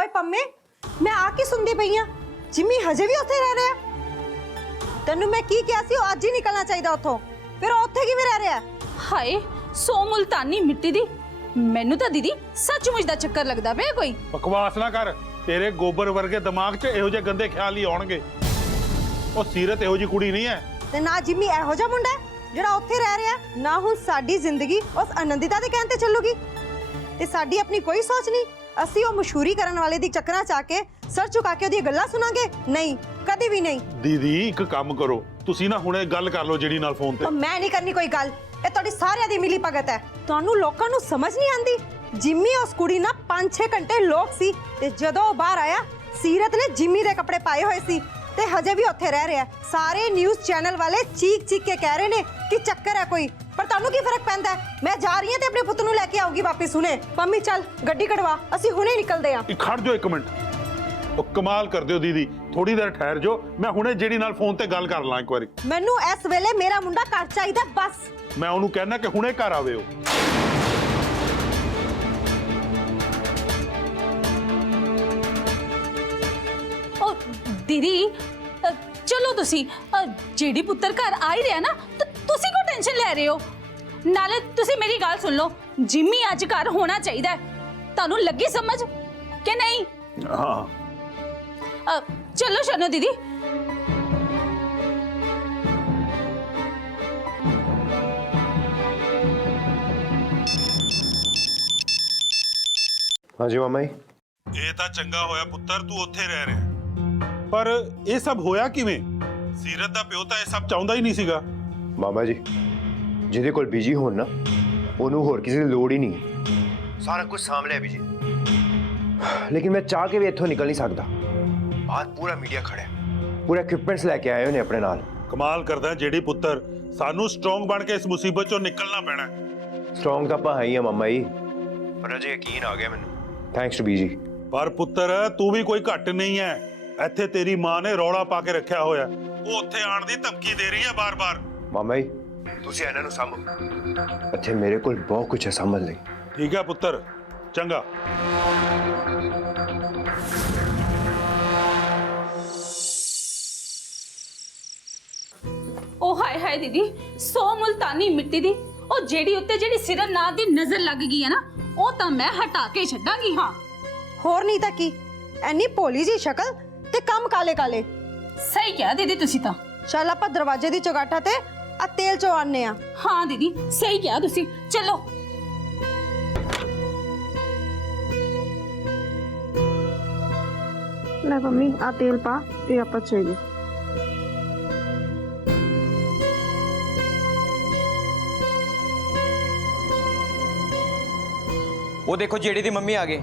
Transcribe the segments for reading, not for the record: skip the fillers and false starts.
ओए पम्मे मैं आ की सुनदी पई हां जिम्मी हजे भी उत्थे रह रहा तन्नू मैं की किया सी आज ही निकलना चाहिए उत्थों फिर उत्थे किवें रह रहा हाय सो मुल्तानी मिट्टी दी मैनू तो दीदी सचमुच दा चक्कर लगदा पे कोई बकवास ना कर तेरे गोबर वर्गे दिमाग 'च इहो जे गंदे ख्याल ही आउणगे ओ सीरत इहो जी कुड़ी नहीं है ते ना जिम्मी इहो जिहा मुंडा है ਜਿਹੜਾ ਉੱਥੇ ਰਹਿ ਰਿਹਾ ਨਾ ਹੁਣ ਸਾਡੀ ਜ਼ਿੰਦਗੀ ਉਸ ਆਨੰਦਿਤਾ ਦੇ ਕਹਿਣ ਤੇ ਚੱਲੂਗੀ ਤੇ ਸਾਡੀ ਆਪਣੀ ਕੋਈ ਸੋਚ ਨਹੀਂ ਅਸੀਂ ਉਹ ਮਸ਼ਹੂਰੀ ਕਰਨ ਵਾਲੇ ਦੀ ਚੱਕਰਾਂ ਚ ਆ ਕੇ ਸਰ ਝੁਕਾ ਕੇ ਉਹਦੀਆਂ ਗੱਲਾਂ ਸੁਣਾਂਗੇ ਨਹੀਂ ਕਦੇ ਵੀ ਨਹੀਂ ਦੀਦੀ ਇੱਕ ਕੰਮ ਕਰੋ ਤੁਸੀਂ ਨਾ ਹੁਣੇ ਗੱਲ ਕਰ ਲਓ ਜਿਹੜੀ ਨਾਲ ਫੋਨ ਤੇ ਮੈਂ ਨਹੀਂ ਕਰਨੀ ਕੋਈ ਗੱਲ ਇਹ ਤੁਹਾਡੀ ਸਾਰਿਆਂ ਦੀ ਮਿਲੀ ਭਗਤ ਹੈ ਤੁਹਾਨੂੰ ਲੋਕਾਂ ਨੂੰ ਸਮਝ ਨਹੀਂ ਆਂਦੀ ਜਿੰਮੀ ਉਸ ਕੁੜੀ ਨਾਲ 5-6 ਘੰਟੇ ਲੋਕ ਸੀ ਤੇ ਜਦੋਂ ਉਹ ਬਾਹਰ ਆਇਆ ਸੀਰਤ ਨੇ ਜਿੰਮੀ ਦੇ ਕੱਪੜੇ ਪਾਏ ਹੋਏ ਸੀ ਤੇ ਹਜੇ ਵੀ ਉੱਥੇ ਰਹਿ ਰਿਹਾ ਸਾਰੇ ਨਿਊਜ਼ ਚੈਨਲ ਵਾਲੇ ਚੀਕ ਚੀਕ ਕੇ ਕਹਿ ਰਹੇ ਨੇ ਕਿ ਚੱਕਰ ਹੈ ਕੋਈ ਪਰ ਤੁਹਾਨੂੰ ਕੀ ਫਰਕ ਪੈਂਦਾ ਮੈਂ ਜਾ ਰਹੀ ਹਾਂ ਤੇ ਆਪਣੇ ਪੁੱਤ ਨੂੰ ਲੈ ਕੇ ਆਊਗੀ ਵਾਪਸ ਹੁਣੇ ਮੰਮੀ ਚੱਲ ਗੱਡੀ ਕਢਵਾ ਅਸੀਂ ਹੁਣੇ ਨਿਕਲਦੇ ਆਂ ਖੜ ਜਾਓ ਇੱਕ ਮਿੰਟ ਉਹ ਕਮਾਲ ਕਰਦੇ ਹੋ ਦੀਦੀ ਥੋੜੀ ਦੇਰ ਠਹਿਰ ਜਾਓ ਮੈਂ ਹੁਣੇ ਜਿਹੜੀ ਨਾਲ ਫੋਨ ਤੇ ਗੱਲ ਕਰ ਲਾਂ ਇੱਕ ਵਾਰੀ ਮੈਨੂੰ ਇਸ ਵੇਲੇ ਮੇਰਾ ਮੁੰਡਾ ਘਰ ਚਾਹੀਦਾ ਬਸ ਮੈਂ ਉਹਨੂੰ ਕਹਿਣਾ ਕਿ ਹੁਣੇ ਘਰ ਆਵੇ ओ दीदी चलो तुसी जेडी पुत्र घर आ ही रहा ना तो तुसी को टेंशन ले रहे हो नाले तुसी मेरी गल सुन लो जिम्मी अज घर होना चाहिए तानू लगी समझ कि नहीं हाँ चलो शनो दीदी हाँ जी मामा जी ਇਹ ਤਾਂ ਚੰਗਾ ਹੋਇਆ ਪੁੱਤਰ ਤੂੰ ਉੱਥੇ ਰਹਿ ਰਿਹਾ ਪਰ ਇਹ ਸਭ ਹੋਇਆ ਕਿਵੇਂ ਸੀਰਤ ਦਾ ਪਿਓ ਤਾਂ ਇਹ ਸਭ ਚਾਹੁੰਦਾ ਹੀ ਨਹੀਂ ਸੀਗਾ मामा जी ਜਿਹਦੇ ਕੋਲ ਬਿਜੀ ਹੋਣ ਨਾ ਉਹਨੂੰ ਹੋਰ ਕਿਸੇ ਦੀ ਲੋੜ ਹੀ ਨਹੀਂ ਹੈ ਸਾਰਾ ਕੁਝ ਸਾਹਮਣੇ ਹੈ ਬਿਜੀ ਲੇਕਿਨ ਮੈਂ ਚਾਹ ਕੇ ਵੀ ਇੱਥੋਂ ਨਿਕਲ ਨਹੀਂ ਸਕਦਾ ਬਾਹਰ ਪੂਰਾ ਮੀਡੀਆ ਖੜਾ ਹੈ ਪੂਰਾ ਇਕਵਿਪਮੈਂਟਸ ਲੈ ਕੇ ਆਏ ਹੋਏ ਨੇ ਆਪਣੇ ਨਾਲ ਕਮਾਲ ਕਰਦਾ ਜਿਹੜੀ ਪੁੱਤਰ ਸਾਨੂੰ ਸਟਰੋਂਗ ਬਣ ਕੇ ਇਸ ਮੁਸੀਬਤ ਚੋਂ ਨਿਕਲਣਾ ਪੈਣਾ ਸਟਰੋਂਗ ਤਾਂ ਆਪਾਂ ਹੈ ਹੀ ਆ ਮਾਮਾ ਜੀ ਪਰ ਅਜੇ ਯਕੀਨ ਆ ਗਿਆ ਮੈਨੂੰ ਥੈਂਕਸ ਟੂ ਬੀਜੀ ਪਰ ਪੁੱਤਰ ਤੂੰ ਵੀ ਕੋਈ ਘੱਟ ਨਹੀਂ ਹੈ ਇੱਥੇ ਤੇਰੀ ਮਾਂ ਨੇ ਰੌਲਾ ਪਾ ਕੇ ਰੱਖਿਆ ਹੋਇਆ ਉਹ ਉੱਥੇ ਆਣ ਦੀ ਧਮਕੀ ਦੇ ਰਹੀ ਹੈ ਬਾਰ-ਬਾਰ ਮਾਮਾ ਜੀ ਤੁਸੀਂ ਇਹਨਾਂ ਨੂੰ ਸੰਭੋ ਇੱਥੇ ਮੇਰੇ ਕੋਲ ਬਹੁਤ ਕੁਝ ਹੈ ਸੰਭਲ ਲਈ ਠੀਕ ਹੈ ਪੁੱਤਰ ਚੰਗਾ ओ हाय हाय दीदी सो मुल्तानी मिट्टी दी ओ जेडी उत्ते जेडी सिरत नाथ दी नजर लग गई है ना ओ तां मैं हटा के छड्डांगी हां ਹੋਰ ਨਹੀਂ ਤਾਂ ਕੀ ਐਨੀ ਭੋਲੀ ਜੀ ਸ਼ਕਲ ਤੇ ਕੰਮ ਕਾਲੇ ਕਾਲੇ सही क्या दीदी तुसी तां ਚੱਲ ਆਪਾਂ ਦਰਵਾਜ਼ੇ ਦੀ ਚੁਗਾਠਾ ਤੇ ਆ ਤੇਲ ਚਵਾਉਂਦੇ ਆ हां दीदी सही क्या तुसी चलो ਲੈ ਮੰਮੀ ਆ ਤੇਲ ਪਾ ਤੇ ਆਪਾਂ ਚਾਹੀਏ वो देखो जेडी दी मम्मी आ गए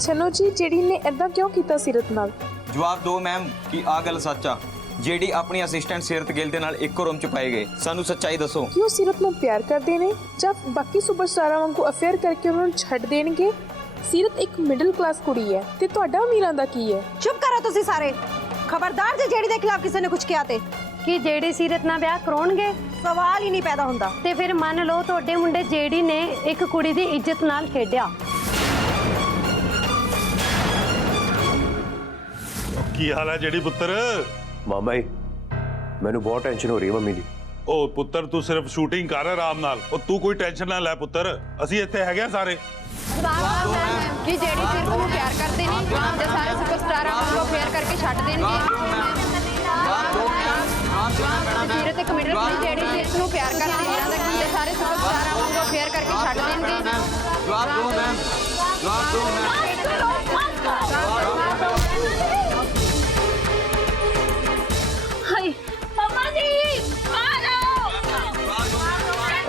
ਚਲੋ ਜੀ ਜਿਹੜੀ ਨੇ ਐਦਾਂ ਕਿਉਂ ਕੀਤਾ ਸੀਰਤ ਨਾਲ जवाब दो मैम कि आ गल सच आ जेडी अपनी असिस्टेंट सीरत गिल दे नाल इक्को रूम च पाए गए सानू सच्चाई दसो ਕਿ ਉਹ ਸੀਰਤ ਨੂੰ ਪਿਆਰ ਕਰਦੇ ਨੇ ਜਾਂ ਬਾਕੀ ਸੁਪਰਸਟਾਰਾਂ ਵਾਂਗੂ ਅਫੇਅਰ ਕਰਕੇ ਉਹਨਾਂ ਨੂੰ ਛੱਡ ਦੇਣਗੇ ਸੀਰਤ ਇੱਕ ਮਿਡਲ ਕਲਾਸ ਕੁੜੀ ਹੈ ਤੇ ਤੁਹਾਡਾ ਅਮੀਰਾਂ ਦਾ ਕੀ ਹੈ ਚੁੱਪ ਕਰੋ ਤੁਸੀਂ ਸਾਰੇ ਖਬਰਦਾਰ ਜੇ ਜਿਹੜੀ ਦੇ ਖਿਲਾਫ ਕਿਸੇ ਨੇ ਕੁਝ ਕਿਹਾ ਤੇ ਕਿ ਜਿਹੜੀ ਸੀਰਤ ਨਾਲ ਵਿਆਹ ਕਰਾਉਣਗੇ ਸਵਾਲ ਹੀ ਨਹੀਂ ਪੈਦਾ ਹੁੰਦਾ ਤੇ ਫਿਰ ਮੰਨ ਲਓ ਤੁਹਾਡੇ ਮੁੰਡੇ ਜਿਹੜੀ ਨੇ ਇੱਕ ਕੁੜੀ ਦੀ ਇੱਜ਼ਤ ਨਾਲ ਖੇਡਿਆ ਕੀ ਹਾਲ ਹੈ ਜਿਹੜੀ ਪੁੱਤਰ ਮਾਮਾ ਜੀ ਮੈਨੂੰ ਬਹੁਤ ਟੈਨਸ਼ਨ ਹੋ ਰਹੀ ਹੈ ਮੰਮੀ ਦੀ ਉਹ ਪੁੱਤਰ ਤੂੰ ਸਿਰਫ ਸ਼ੂਟਿੰਗ ਕਰ ਆਰਾਮ ਨਾਲ ਉਹ ਤੂੰ ਕੋਈ ਟੈਨਸ਼ਨ ਨਾ ਲੈ ਪੁੱਤਰ ਅਸੀਂ ਇੱਥੇ ਹੈਗੇ ਆ ਸਾਰੇ ਕਿ ਜਿਹੜੀ ਸਿਰਫ ਨੂੰ ਪਿਆਰ ਕਰਦੇ ਨੇ ਤੇ ਸਾਰੇ ਸੁਪਰਸਟਾਰਾਂ ਨੂੰ ਫੇਅਰ ਕਰਕੇ ਛੱਡ ਦੇਣਗੇ ਸੀਰਤ ਇੱਕ ਮਿਡਲ ਕਲਾਸ ਜਿਹੜੀ ਸਿਰਫ ਨੂੰ ਪਿਆਰ ਕਰਦੇ ਨੇ ਤੇ ਸਾਰੇ ਸੁਪਰਸਟਾਰਾਂ ਨੂੰ ਫੇਅਰ ਕਰਕੇ ਛੱਡ ਦੇਣਗੇ जवाब दो मैम जवाब दो हाय मम्मा जी आ जाओ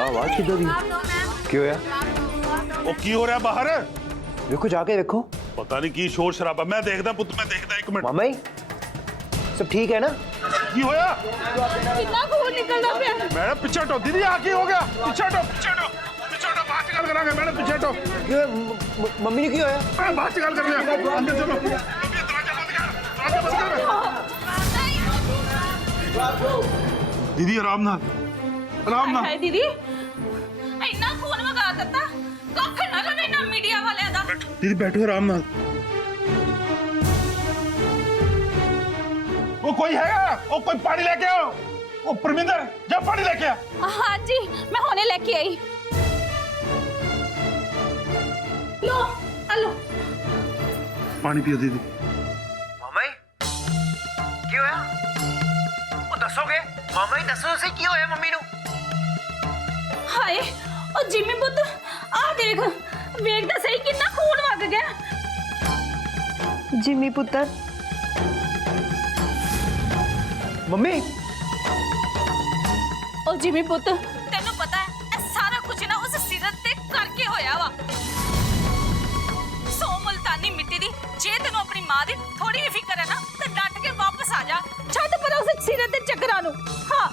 ਆਵਾਜ਼ ਕਿੱਦਾਂ ਦੀ ਕੀ ਹੋਇਆ ਉਹ ਕੀ ਹੋ ਰਿਹਾ ਬਾਹਰ ਵੇਖੋ ਜਾ ਕੇ ਵੇਖੋ ਪਤਾ ਨਹੀਂ ਕੀ ਸ਼ੋਰ ਸ਼ਰਾਬਾ ਮੈਂ ਦੇਖਦਾ ਪੁੱਤ ਮੈਂ ਦੇਖਦਾ ਇੱਕ ਮਿੰਟ ਮਾਮਾ ਜੀ ਸਭ ਠੀਕ ਹੈ ਨਾ ਕੀ ਹੋਇਆ कितना खून निकलदा पिया ਮੈਡਮ ਪਿੱਛੇ ਹਟੋ ਦੀਦੀ ਆ ਕੀ ਹੋ ਗਿਆ ਪਿੱਛੇ ਹਟੋ ਪਿੱਛੇ ਹਟੋ ਪਿੱਛੇ ਹਟੋ ਬਾਅਦ ਚ ਗੱਲ ਕਰਾਂਗੇ ਮੈਡਮ ਪਿੱਛੇ ਹਟੋ ਕੀ ਹੋਇਆ? ਮੰਮੀ ਨੂੰ ਕੀ ਹੋਇਆ ਮੈਂ ਬਾਅਦ ਚ ਗੱਲ ਕਰਦੇ ਆ ਅੰਦਰ ਚਲੋ ਦਰਵਾਜ਼ਾ ਬੰਦ ਕਰ ਦੀਦੀ ਆਰਾਮ ਨਾਲ हाय हाय दीदी ਕੱਖ ਨਾ ਲਵੇ ਨਾ ਮੀਡੀਆ ਵਾਲਿਆਂ ਦਾ। ਦੀਦੀ ਬੈਠੋ ਆਰਾਮ ਨਾਲ। ਉਹ ਕੋਈ ਹੈਗਾ? ਉਹ ਕੋਈ ਪਾਣੀ ਲੈ ਕੇ ਆਓ। ਉਹ ਪਰਮਿੰਦਰ ਜਾ ਪਾਣੀ ਲੈ ਕੇ ਆ। ਹਾਂਜੀ ਮੈਂ ਹੁਣੇ ਲੈ ਕੇ ਆਈ। ਲੋ ਆ ਲੋ ਪਾਣੀ ਪੀਓ ਦੀਦੀ। ਮਾਮਾ ਜੀ ਕੀ ਹੋਇਆ? ਉਹ ਦੱਸੋਗੇ? ਮਾਮਾ ਜੀ ਦੱਸੋ ਤੁਸੀਂ ਕੀ ਹੋਇਆ ਮੰਮੀ ਨੂੰ? ਹਾਏ ਉਹ ਜਿਮੀ ਪੁੱਤ ਆ ਦੇਖ, ਵੇਖਦਾ ਸਹੀ ਕਿੰਨਾ ਖੂਨ ਵਗ ਗਿਆ। ਜਿੰਮੀ ਪੁੱਤਰ ਮੰਮੀ ਉਹ ਜਿਮੀ ਪੁੱਤ ਤੈਨੂੰ ਪਤਾ ਹੈ ਇਹ ਸਾਰਾ ਕੁਝ ਨਾ ਉਸ ਸਿਰਤ ਤੇ ਕਰਕੇ ਹੋਇਆ ਵਾ। ਸੋ ਮੁਲਤਾਨੀ ਮਿੱਟੀ ਦੀ, ਜੇ ਤੈਨੂੰ ਆਪਣੀ ਮਾਂ ਦੀ ਥੋੜੀ ਵੀ ਫਿਕਰ ਹੈ ਨਾ ਤੇ ਡਟ ਕੇ ਵਾਪਸ ਆ ਜਾ। ਛੱਡ ਪਰ ਉਸ ਸਿਰਤ ਦੇ ਚੱਕਰਾਂ ਨੂੰ। ਹਾਂ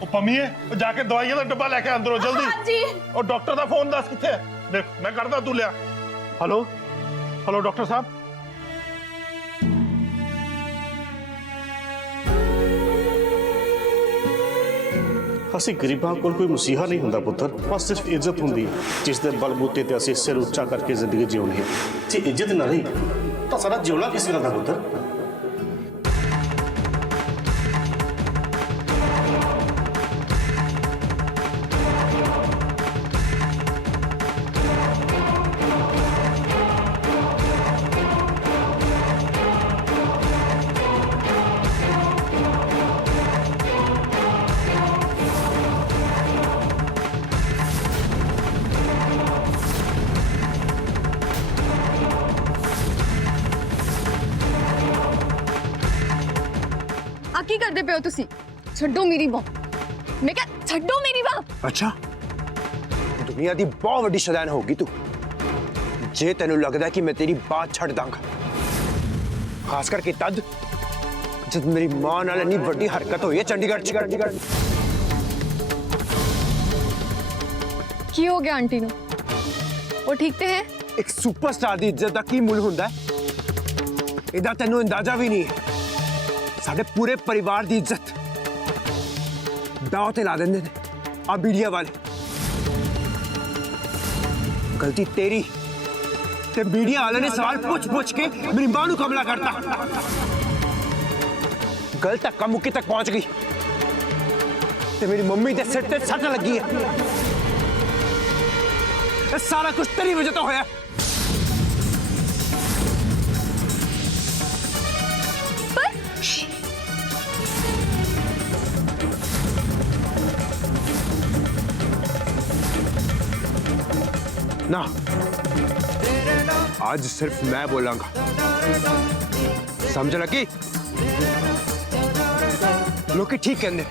ਉਹ ਪੰਮੀਏ ਉਹ ਜਾ ਕੇ ਦਵਾਈਆਂ ਦਾ ਡੱਬਾ ਲੈ ਕੇ ਅੰਦਰੋਂ ਜਲਦੀ। ਹਾਂਜੀ ਉਹ ਡਾਕਟਰ ਦਾ ਫੋਨ ਦੱਸ ਕਿੱਥੇ ਹੈ? ਦੇਖ ਮੈਂ ਕਰਦਾ, ਤੂੰ ਲਿਆ। ਹੈਲੋ ਹੈਲੋ ਡਾਕਟਰ ਸਾਹਿਬ। ਅਸੀਂ ਗਰੀਬਾਂ ਕੋਲ ਕੋਈ ਮਸੀਹਾ ਨਹੀਂ ਹੁੰਦਾ ਪੁੱਤਰ, ਬਸ ਸਿਰਫ ਇੱਜ਼ਤ ਹੁੰਦੀ ਹੈ ਜਿਸ ਦੇ ਬਲਬੂਤੇ ਤੇ ਅਸੀਂ ਸਿਰ ਉੱਚਾ ਕਰਕੇ ਜ਼ਿੰਦਗੀ ਜਿਉਣੀ ਹੈ। ਜੇ ਇੱਜ਼ਤ ਨਾ ਰਹੀ ਤਾਂ ਸਾਡਾ ਜਿਉਣਾ ਕਿਸ ਗੱਲ ਦਾ ਪੁੱਤਰ? ਆ ਕੀ ਕਰਦੇ ਪਿਓ ਤੁਸੀਂ? ਛੱਡੋ ਮੇਰੀ ਬਾਹ। ਮੈਂ ਕਿਹਾ ਛੱਡੋ ਮੇਰੀ ਬਾਹ। ਅੱਛਾ ਦੁਨੀਆ ਦੀ ਬਹੁਤ ਵੱਡੀ ਸ਼ੈਤਾਨ ਹੋਗੀ ਤੂੰ ਜੇ ਤੈਨੂੰ ਲੱਗਦਾ ਕਿ ਮੈਂ ਤੇਰੀ ਬਾਤ ਛੱਡ ਦਾਂਗਾ, ਖਾਸ ਕਰਕੇ ਤਦ ਜਦ ਮੇਰੀ ਮਾਂ ਨਾਲ ਇੰਨੀ ਵੱਡੀ ਹਰਕਤ ਹੋਈ ਹੈ ਚੰਡੀਗੜ੍ਹ 'ਚ। ਕੀ ਹੋ ਗਿਆ ਆਂਟੀ ਨੂੰ? ਉਹ ਠੀਕ ਤੇ ਹੈ? ਇੱਕ ਸੁਪਰਸਟਾਰ ਦੀ ਇੱਜ਼ਤ ਦਾ ਕੀ ਮੁੱਲ ਹੁੰਦਾ ਹੈ ਇਹਦਾ ਤੈਨੂੰ ਅੰਦਾਜ਼ਾ ਵੀ ਨਹੀਂ ਹੈ। ਸਾਡੇ ਪੂਰੇ ਪਰਿਵਾਰ ਦੀ ਇੱਜ਼ਤ ਦਾਅ ਤੇ ਲਾ ਦਿੰਦੇ ਨੇ ਆ ਮੀਡੀਆ ਵਾਲੇ। ਗਲਤੀ ਤੇਰੀ ਤੇ ਮੀਡੀਆ ਵਾਲੇ ਨੇ ਸਵਾਲ ਪੁੱਛ ਕੇ ਮੇਰੀ ਮਾਂ ਨੂੰ ਕਮਲਾ ਕਰਤਾ। ਗਲਤ ਧੱਕਾ ਮੁੱਕੀ ਤੱਕ ਪਹੁੰਚ ਗਈ ਤੇ ਮੇਰੀ ਮੰਮੀ ਦੇ ਸਿਰ ਤੇ ਸੱਟ ਲੱਗੀ ਹੈ। ਇਹ ਸਾਰਾ ਕੁਝ ਤੇਰੀ ਵਜ੍ਹਾ ਤੋਂ ਹੋਇਆ। ना आज सिर्फ मैं बोलांगा, समझ लगी? लोग ठीक कहते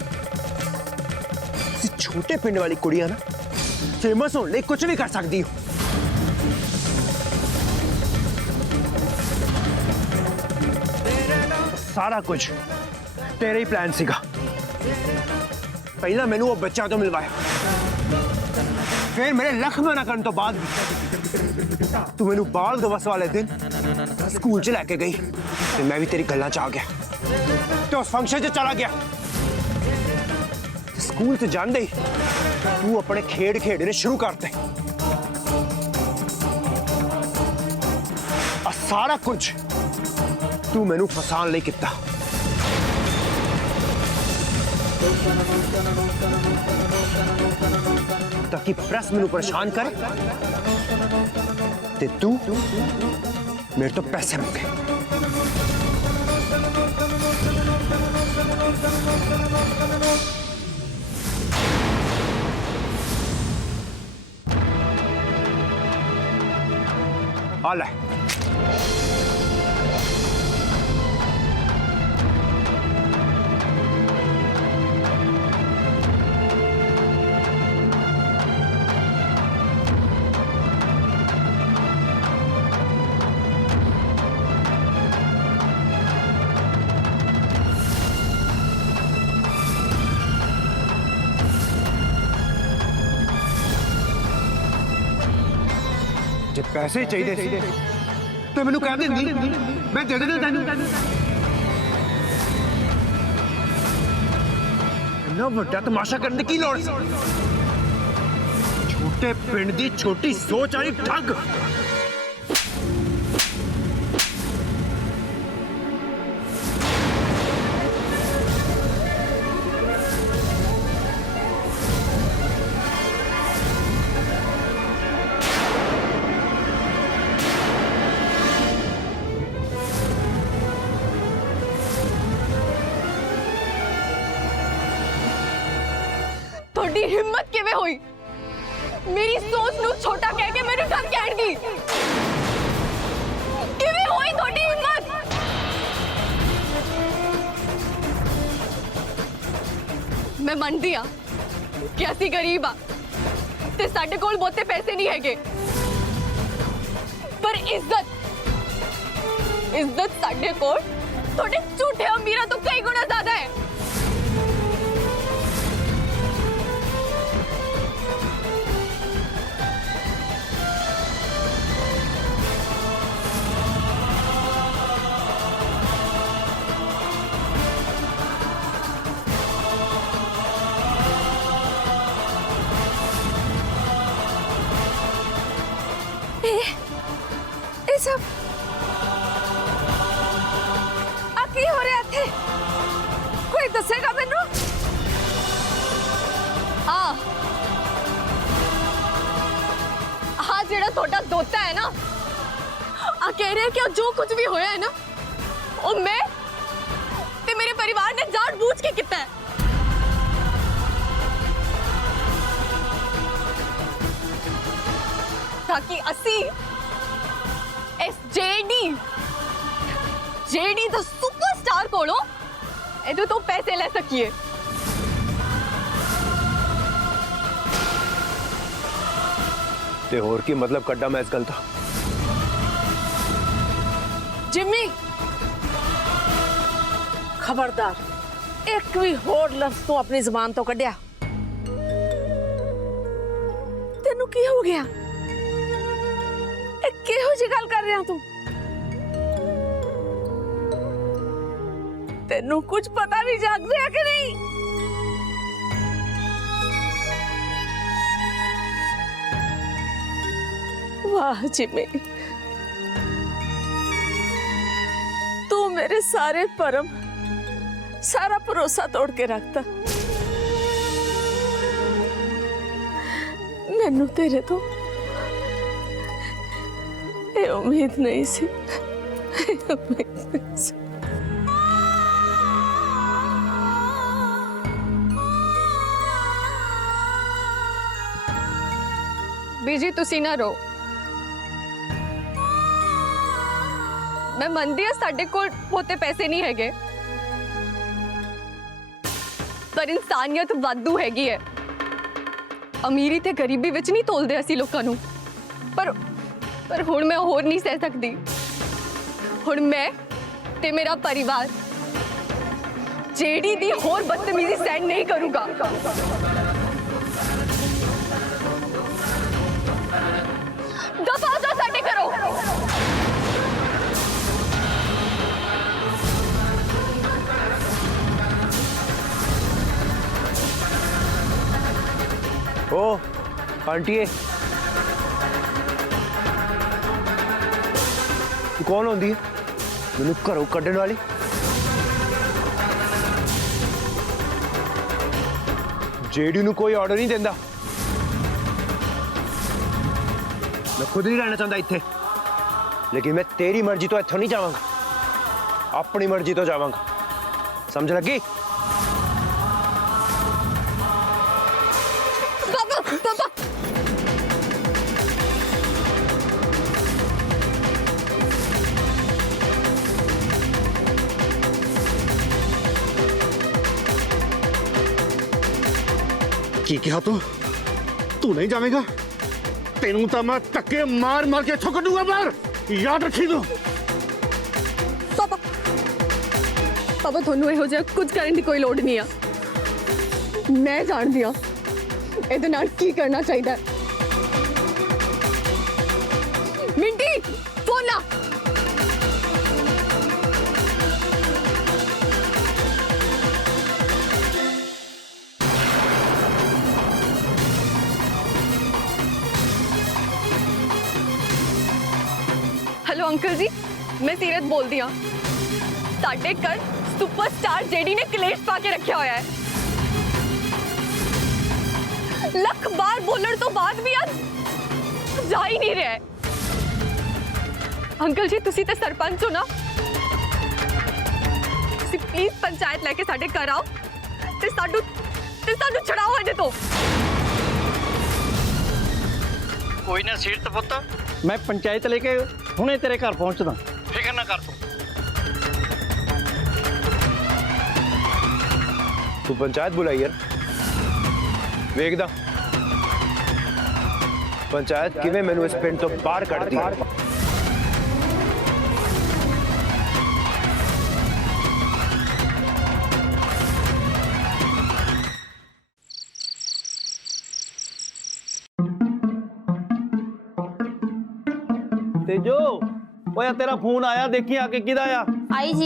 छोटे पिंड वाली कुड़ियां ना फेमस होने कुछ भी कर सकती हो। सारा कुछ तेरे ही प्लान सीगा। पहला मैनू वो बच्चा तो मिलवाया, फिर मेरे लख मना करने तो बाद तू मैनू बाल दिवस वाले दिन स्कूल च लैके गई ते मैं भी तेरी गल्लां च आ गया ते उस फंक्शन च चला गया। स्कूल च जांदे ही तू अपने खेड खेडने शुरू करते। सारा कुछ तू मैनू फसान लई कीता। ताकि प्रेस मैनू परेशान करे ते तू मेरे तो पैसे मंगे। आ ले जे पैसे चाहिए तो मैनू कह देंदी, मैं दे देना तैनू। इन्ना वड्डा तमाशा करने की लोड़ सी? ਛੋਟੇ ਪਿੰਡ ਦੀ ਛੋਟੀ ਸੋਚ ਵਾਲੀ ਠੱਗ। ਤੁਹਾਡੀ ਹਿੰਮਤ ਕਿਵੇਂ ਹੋਈ ਮੇਰੀ ਸੋਚ ਨੂੰ ਛੋਟਾ ਕਹਿ ਕੇ ਮੈਨੂੰ ਠੱਗ ਕਹਿਣ ਦੀ? ਕਿਵੇਂ ਹੋਈ ਤੁਹਾਡੀ ਹਿੰਮਤ? ਮੈਂ ਮੰਨਦੀ ਆ ਕਿ ਅਸੀਂ ਗਰੀਬ ਆ ਤੇ ਸਾਡੇ ਕੋਲ ਬਹੁਤੇ ਪੈਸੇ ਨਹੀਂ ਹੈਗੇ, ਪਰ ਇੱਜ਼ਤ ਸਾਡੇ ਕੋਲ ਤੁਹਾਡੇ ਝੂਠੇ ਅਮੀਰਾਂ ਤੋਂ ਕਈ ਗੁਣਾ ਜ਼ਿਆਦਾ ਹੈ। ਇਹ ਸਭ ਆ ਕੀ ਹੋ ਰਿਹਾ ਇੱਥੇ? ਕੋਈ ਦੱਸੇਗਾ ਮੈਨੂੰ? ਹਾਂ, ਜਿਹੜਾ ਤੁਹਾਡਾ ਦੋਤਾ ਹੈ ਨਾ, ਆ ਕਹਿ ਰਿਹਾ ਕਿ ਜੋ ਕੁਝ ਵੀ ਹੋਇਆ ਹੈ ਨਾ, ਉਹ ਮੈਂ ਤੇ ਮੇਰੇ ਪਰਿਵਾਰ ਨੇ ਜਾਣ ਬੂਝ ਕੇ ਕੀਤਾ ਹੈ। ताकि असी इस जेडी द सुपरस्टार कोलों इधर तो पैसे ले सकिए। ते होर की मतलब कड्डा मैं इस गल दा? जिम्मी खबरदार, एक भी होर लफ्ज तू अपनी जुबान तो कढ़िया। तेनू की हो गया? किहो जी गल कर रहा तू? तेनू कुछ पता भी जाग रहा कि नहीं? वाह जिम्मी, तू मेरे सारे परम, सारा भरोसा तोड़ के रखता। मैनू तेरे तो उम्मीद नहीं सी। बीजी तुसी ना रो, मैं मनदी हां साडे कोल बहुते पैसे नहीं हैगे, पर इंसानियत वाधू हैगी है। अमीरी ते गरीबी विच नहीं तोलदे असी लोकां नूं, पर हुण मैं होर नहीं सह सकदी। हुण मैं ते मेरा परिवार जेडी दी होर बदतमीजी सहन नहीं करूंगा। दफा हो जाओ साडे घरों। ओ आंटी, तू कौन होंदी है मैनू घरों कड्ढण वाली? जेडी नू कोई ऑर्डर नहीं देंदा। मैं खुद नहीं रहना चाहता इत्थे, लेकिन मैं तेरी मर्जी तो इत्थों नहीं जावांगा, अपनी मर्जी तो जावांगा। समझ लगी? पापा पापा की कहा तू नहीं जाएगा? तेनू तो मैं धक्के मार मार के इत्थों कड्डूंगा बाहर, याद रखी तू। पापा पापा थोनू इहो जिहा कुछ करने की कोई लोड़ नहीं है। मैं जानदी हां ਇਹਦੇ ਨਾਲ ਕੀ करना चाहिए। मिंटी फोन ला। ਅੰਕਲ ਜੀ ਮੈਂ ਸੀਰਤ ਬੋਲਦੀ ਹਾਂ ਸਾਡੇ ਘਰ ਸੁਪਰਸਟਾਰ ਜੇਡੀ ਨੇ ਕਲੇਸ਼ ਪਾ ਕੇ ਰੱਖਿਆ ਹੋਇਆ ਹੈ ਲੱਖ ਬਾਰ ਬੋਲਣ ਤੋਂ ਬਾਅਦ ਵੀ ਅੱਜ ਜਾ ਹੀ ਨਹੀਂ ਰਿਹਾ ਹੈ। ਅੰਕਲ ਜੀ ਤੁਸੀਂ ਤਾਂ ਸਰਪੰਚ ਹੋ ਨਾ ਤੁਸੀਂ ਪਲੀਜ਼ ਪੰਚਾਇਤ ਲੈ ਕੇ ਸਾਡੇ ਘਰ ਆਓ ਤੇ ਸਾਨੂੰ ਛਡਾਓ ਅਜੇ ਤੋਂ। ਕੋਈ ਨਾ ਸੀਰਤ ਪੁੱਤ, ਮੈਂ ਪੰਚਾਇਤ ਲੈ ਕੇ ਹੁਣੇ ਤੇਰੇ ਘਰ ਪਹੁੰਚਦਾ, ਫਿਕਰ ਨਾ ਕਰ ਤੂੰ ਪੰਚਾਇਤ ਬੁਲਾਈ ਯਾਰ, ਵੇਖਦਾ ਪੰਚਾਇਤ ਕਿਵੇਂ ਮੈਨੂੰ ਇਸ ਪਿੰਡ ਤੋਂ ਬਾਹਰ ਕੱਢਦੀ ਹੈ। ਤੇਜੋ ਓਏ ਤੇਰਾ ਫੋਨ ਆਇਆ, ਦੇਖੀ ਆ ਕੇ ਕਿਹਦਾ ਆ। आई जी।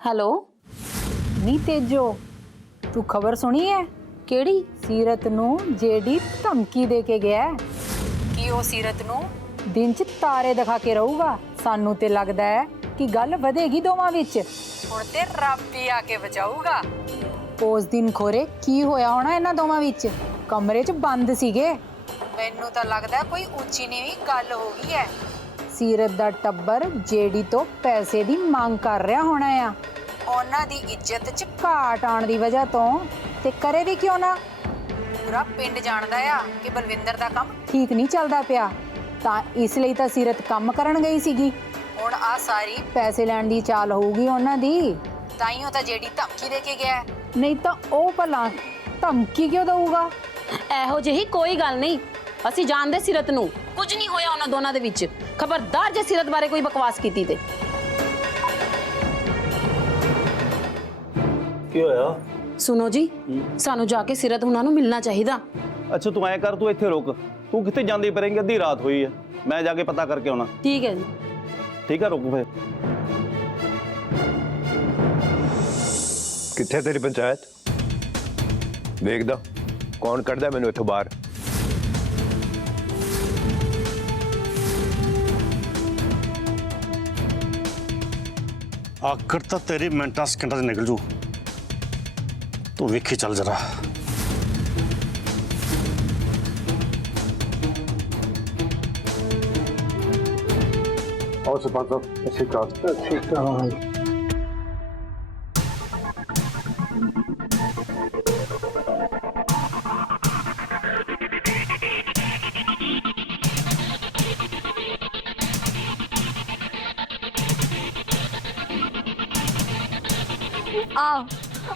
हेलो नी तेजो तू खबर सुनी है केड़ी सीरत नू जेडी धमकी दे के गया है कि वो सीरत नू दिन च तारे दिखा के रहूगा। सानू ते लगदा है कि गल वधेगी दोवां विच, हुण ते रब ही आके बचाऊगा। उस दिन खोरे की होया होना इन्हां दोवां विच, कमरे च बंद सीगे। मैनू तां लगदा है कोई ऊंची नीवीं गल हो गई है। सीरत दा टब्बर जेडी तो पैसे दी मांग कर रहा होना आ, ਉਹਨਾਂ ਦੀ ਇੱਜ਼ਤ 'ਚ ਘਾਟ ਆਣ ਦੀ ਵਜ੍ਹਾ ਤੋਂ ਤੇ ਕਰੇ ਵੀ ਕਿਉਂ ਨਾ। ਪੂਰਾ ਪਿੰਡ ਜਾਣਦਾ ਆ ਕਿ ਬਲਵਿੰਦਰ ਦਾ ਕੰਮ ਠੀਕ ਨਹੀਂ ਚੱਲਦਾ ਪਿਆ, ਤਾਂ ਇਸ ਲਈ ਤਾਂ ਸੀਰਤ ਕੰਮ ਕਰਨ ਗਈ ਸੀਗੀ। ਹੁਣ ਆ ਸਾਰੀ ਪੈਸੇ ਲੈਣ ਦੀ ਚਾਲ ਹੋਊਗੀ ਉਹਨਾਂ ਦੀ, ਤਾਂ ਹੀ ਉਹ ਤਾਂ ਜਿਹੜੀ ਧਮਕੀ ਦੇ ਕੇ ਗਿਆ, ਨਹੀਂ ਤਾਂ ਉਹ ਭਲਾ ਧਮਕੀ ਕਿਉਂ ਦਊਗਾ। ਇਹੋ ਜਿਹੀ ਕੋਈ ਗੱਲ ਨਹੀਂ, ਅਸੀਂ ਜਾਣਦੇ ਸੀਰਤ ਨੂੰ, ਕੁਝ ਨਹੀਂ ਹੋਇਆ ਉਹਨਾਂ ਦੋਨਾਂ ਦੇ ਵਿੱਚ। ਖਬਰਦਾਰ ਜੇ ਸੀਰਤ ਬਾਰੇ ਕੋਈ ਬਕਵਾਸ ਕੀਤੀ ਤੇ। ਕੀ ਹੋਇਆ? ਸੁਣੋ ਜੀ, ਸਾਨੂੰ ਜਾ ਕੇ ਸੀਰਤ ਉਹਨਾਂ ਨੂੰ ਮਿਲਣਾ ਚਾਹੀਦਾ। ਅੱਛਾ ਤੂੰ ਐ ਕਰ, ਤੂੰ ਇੱਥੇ ਰੁਕ, ਤੂੰ ਕਿੱਥੇ ਜਾਂਦੀ ਫਿਰੇਂਗੀ? ਅੱਧੀ ਰਾਤ ਹੋਈ ਹੈ, ਮੈਂ ਜਾ ਕੇ ਪਤਾ ਕਰਕੇ ਆਉਣਾ। ਠੀਕ ਹੈ ਜੀ। ਠੀਕ ਹੈ, ਰੁਕ ਫਿਰ। ਕਿੱਥੇ ਤੇਰੀ ਪੰਚਾਇਤ? ਵੇਖਦਾ ਕੌਣ ਕੱਢਦਾ ਮੈਨੂੰ ਇੱਥੋਂ ਬਾਹਰ। आखिर तो तेरी मिनटा सेकंडा से निकल जू, तू वेखी चल जरा। और सरपंच साहब अच्छी बात।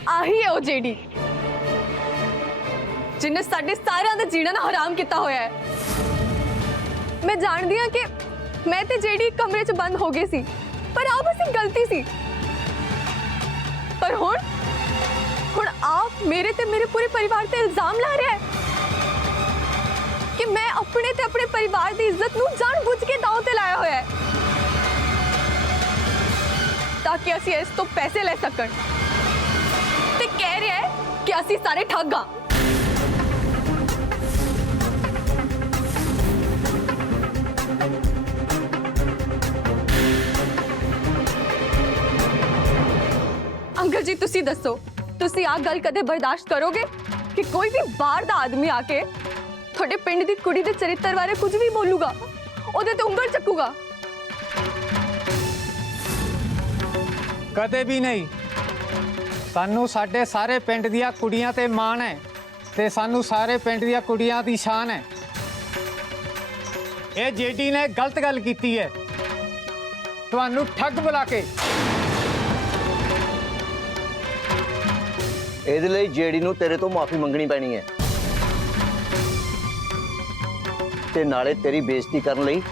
ਆਹੀ ਹੈ ਉਹ ਜੇਡੀ ਜਿਨੇ ਸਾਡੇ ਸਾਰਿਆਂ ਦਾ ਜੀਣਾ ਨਾ ਹਰਾਮ ਕੀਤਾ ਹੋਇਆ ਹੈ। ਮੈਂ ਜਾਣਦੀ ਹਾਂ ਕਿ ਮੈਂ ਤੇ ਜੇਡੀ ਕਮਰੇ 'ਚ ਬੰਦ ਹੋ ਗਏ ਸੀ, ਪਰ ਆ ਬਸ ਇੱਕ ਗਲਤੀ ਸੀ। ਪਰ ਹੁਣ ਆਪ ਮੇਰੇ ਤੇ ਮੇਰੇ ਪੂਰੇ ਪਰਿਵਾਰ ਤੇ ਇਲਜ਼ਾਮ ਲਾ ਰਿਹਾ ਹੈ ਕਿ ਮੈਂ ਆਪਣੇ ਤੇ ਆਪਣੇ ਪਰਿਵਾਰ ਦੀ ਇੱਜ਼ਤ ਨੂੰ ਜਾਣਬੁੱਝ ਕੇ ਦਾਅ ਤੇ ਲਾਇਆ ਹੋਇਆ ਹੈ ताकि ਅਸੀਂ ਇਸ ਤੋਂ ਪੈਸੇ ਲੈ ਸਕਣ, ਤੇ ਕਹਿ ਰਿਹਾ ਹੈ ਕਿ ਅਸੀਂ ਸਾਰੇ ਠੱਗ ਹਾਂ। ਅੰਕਲ ਜੀ ਤੁਸੀਂ ਦੱਸੋ, ਤੁਸੀਂ ਆਹ ਗੱਲ ਕਦੇ ਬਰਦਾਸ਼ਤ ਕਰੋਗੇ ਕਿ ਕੋਈ ਵੀ ਬਾਹਰ ਦਾ ਆਦਮੀ ਆ ਕੇ ਤੁਹਾਡੇ ਪਿੰਡ ਦੀ ਕੁੜੀ ਦੇ ਚਰਿੱਤਰ ਬਾਰੇ ਕੁਝ ਵੀ ਬੋਲੂਗਾ, ਉਹਦੇ ਤੇ ਉਂਗਲ ਚੱਕੂਗਾ? कदे भी नहीं। सानू साडे सारे पिंड दियां कुड़ियां ते मान है, ते सानू सारे पिंड दियां कुड़ियां दी शान है। ये जेडी ने गलत गल कीती है, तुहानू ठग बुला के। ਇਹਦੇ ਲਈ ਜੇਡੀ ਨੂੰ ਤੇਰੇ ਤੋਂ ਮਾਫੀ ਮੰਗਣੀ ਪੈਣੀ ਹੈ, ਤੇ ਨਾਲੇ ਤੇਰੀ ਬੇਇੱਜ਼ਤੀ ਕਰਨ ਲਈ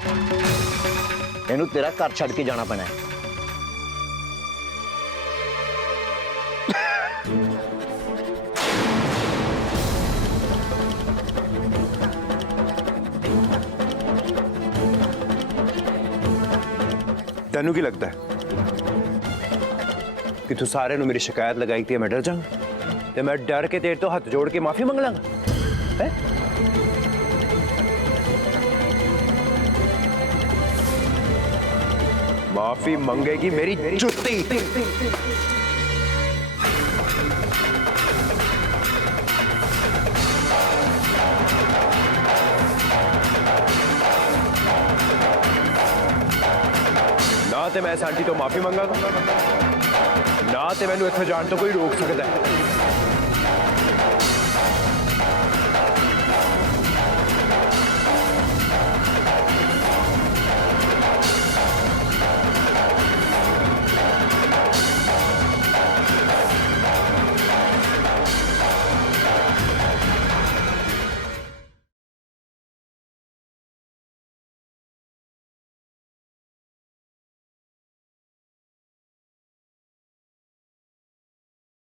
ਇਹਨੂੰ ਤੇਰਾ ਘਰ ਛੱਡ ਕੇ ਜਾਣਾ ਪੈਣਾ ਹੈ। ਤੈਨੂੰ ਕੀ ਲੱਗਦਾ ਹੈ ਕਿ ਤੂੰ ਸਾਰਿਆਂ ਨੂੰ ਮੇਰੀ ਸ਼ਿਕਾਇਤ ਲਗਾਈ ਤੇ ਮੈਂ ਡਰ ਜਾਵਾਂਗਾ, ਤੇ ਮੈਂ ਡਰ ਕੇ ਤੇਰੇ ਤੋਂ ਹੱਥ ਜੋੜ ਕੇ ਮਾਫੀ ਮੰਗ ਲਾਂਗਾ? ਹੈ माफी मंगेगी मेरी जुत्ती। ना तो मैं इस आंटी तो माफी मंगा ना तो मैनू इत्थों जाण तो कोई रोक सकता है।